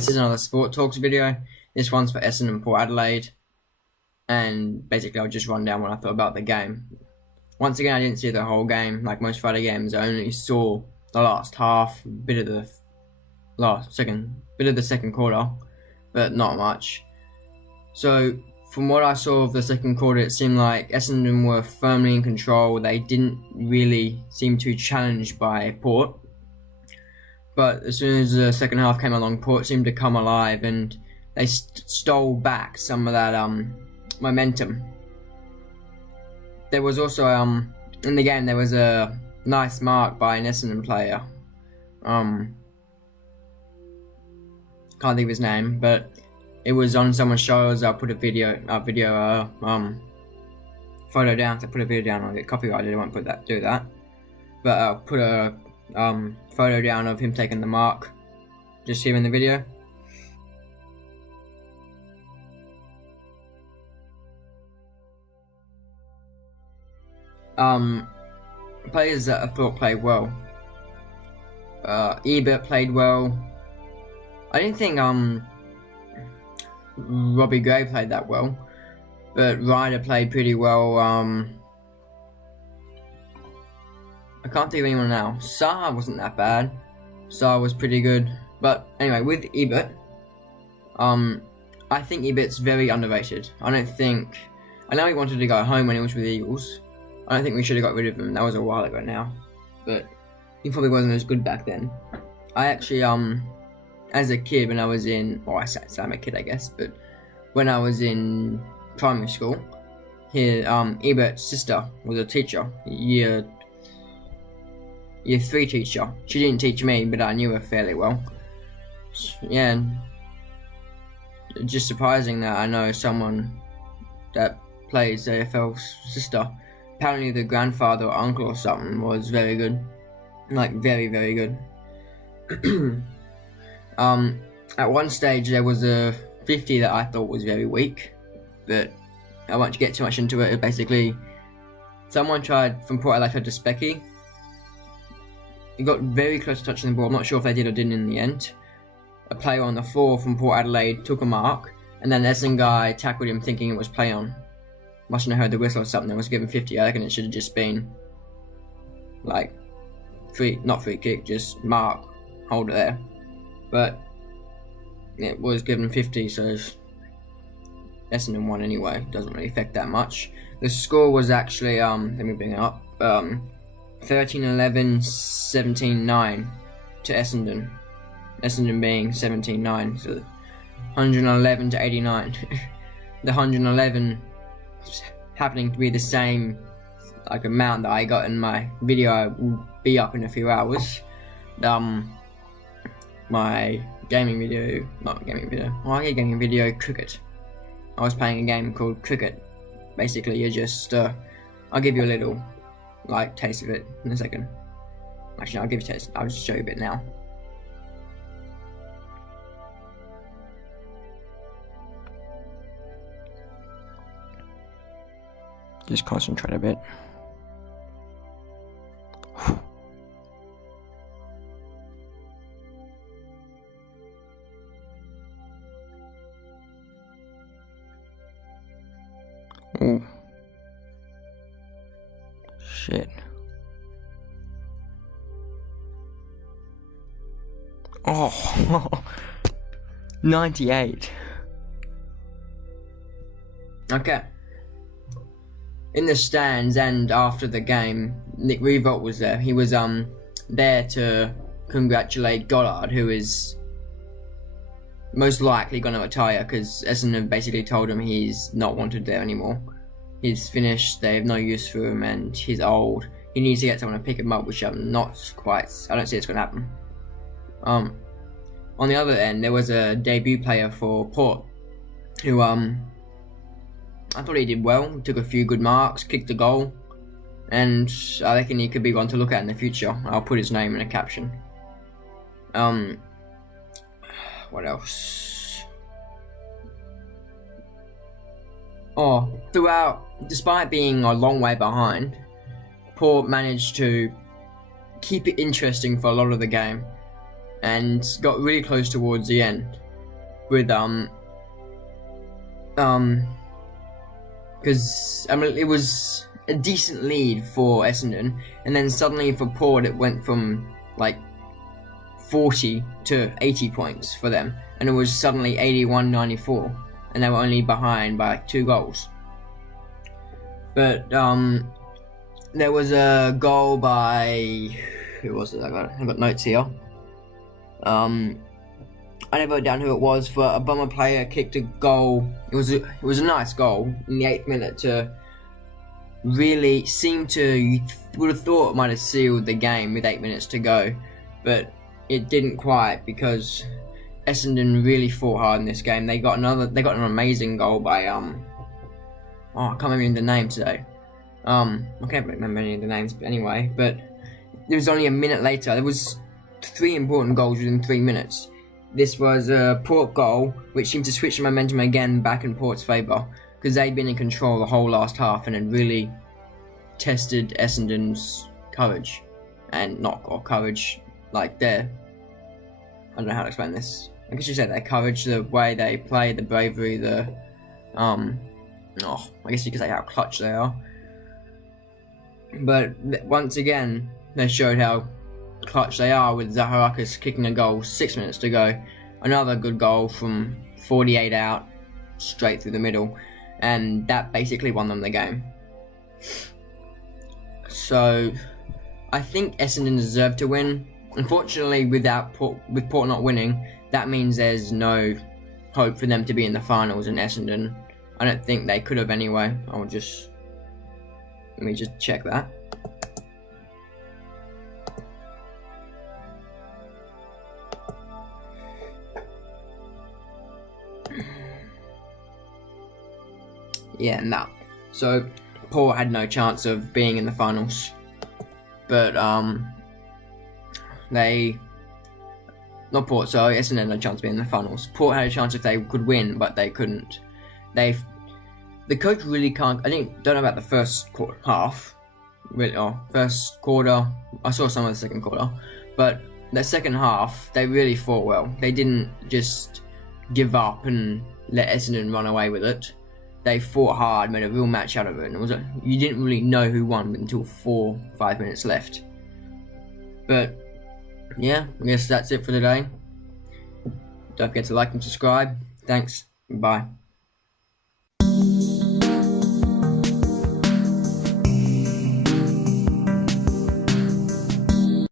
This is another Sport Talks video. This one's for Essendon and Port Adelaide. And basically I'll just run down what I thought about the game. Once again, I didn't see the whole game. Like most Friday games, I only saw the last half, bit of the second quarter, but not much. So from what I saw of the second quarter, it seemed like Essendon were firmly in control. They didn't really seem too challenged by Port. But as soon as the second half came along, Port seemed to come alive and they stole back some of that momentum. There was also in the game there was a nice mark by an Essendon player. Can't think of his name, but it was on someone's shoulders. I'll put a photo down. To put a video down, I'll get copyrighted. I won't do that. But I'll put a photo down of him taking the mark. Just here in the video. Players that I thought played well. Ebert played well. I didn't think Robbie Gray played that well, but Ryder played pretty well. I can't think of anyone now. Saar wasn't that bad. Saar was pretty good. But anyway, with Ebert, I think Ebert's very underrated. I know he wanted to go home when he was with the Eagles. I don't think we should have got rid of him. That was a while ago now. But he probably wasn't as good back then. I actually, as a kid when I was in, I'm a kid I guess, but when I was in primary school, Ebert's sister was a teacher, year 3 teacher. She didn't teach me, but I knew her fairly well. Yeah, just surprising that I know someone that plays AFL's sister. Apparently the grandfather or uncle or something was very good. Like, very, very good. At one stage there was a 50 that I thought was very weak, but I won't get too much into it. Basically, someone from Port Adelaide tried to specky. He got very close to touching the ball. I'm not sure if they did or didn't in the end. A player on the 4 from Port Adelaide took a mark, and then an Essendon guy tackled him thinking it was play on. Mustn't have heard the whistle or something. It was given 50. I reckon it should have just been like not free kick, just mark, hold it there. But it was given 50, so Essendon won anyway. Doesn't really affect that much. The score was actually let me bring it up. 13-11, 17-9 to Essendon. Essendon being 17-9, so 111 to 89. The 111 happening to be the same amount that I got in my video. Will be up in a few hours. My gaming video, cricket. I was playing a game called cricket. Basically, you just I'll give you a little taste of it in a second. Actually, I'll give you a taste. I'll just show you a bit now. Just concentrate a bit. Oh. Shit. Oh. 98. Okay. In the stands and after the game, Nick Revolt was there. He was there to congratulate Goddard, who is most likely going to retire because Essendon basically told him he's not wanted there anymore. He's finished, they have no use for him, and he's old. He needs to get someone to pick him up, which I don't see it's going to happen. On the other end, there was a debut player for Port who I thought he did well. He took a few good marks, kicked a goal, and I reckon he could be one to look at in the future. I'll put his name in a caption. What else? Despite being a long way behind, Port managed to keep it interesting for a lot of the game and got really close towards the end. with because it was a decent lead for Essendon, and then suddenly for Port it went from like 40 to 80 points for them, and it was suddenly 81-94, and they were only behind by like 2 goals. But there was a goal by, who was it? I've got notes here. I never wrote down who it was, but a Bomber player kicked a goal. It was a nice goal in the 8th minute to really seem to, you would have thought it might have sealed the game with 8 minutes to go, but it didn't quite, because Essendon really fought hard in this game. They got an amazing goal by I can't remember the name today. I can't remember any of the names, but anyway. But it was only a minute later. There was 3 important goals within 3 minutes. This was a Port goal, which seemed to switch the momentum again back in Port's favour, because they'd been in control the whole last half and had really tested Essendon's courage, and courage, like their, I don't know how to explain this. I guess you say their courage, the way they play, the bravery, the I guess you could say how clutch they are. But once again, they showed how clutch they are, with Zaharakis kicking a goal 6 minutes to go. Another good goal from 48 out, straight through the middle, and that basically won them the game. So I think Essendon deserved to win. Unfortunately, with Port not winning, that means there's no hope for them to be in the finals in Essendon. I don't think they could have anyway. Let me just check that. Yeah, no. So Port had no chance of being in the finals, but Essendon had no chance of being in the finals. Port had a chance if they could win, but they couldn't. The coach really can't. Don't know about the first half, first quarter. I saw some of the second quarter, but the second half they really fought well. They didn't just give up and let Essendon run away with it. They fought hard, made a real match out of it, and you didn't really know who won until 4-5 minutes left. But yeah, I guess that's it for today. Don't forget to like and subscribe. Thanks. Bye.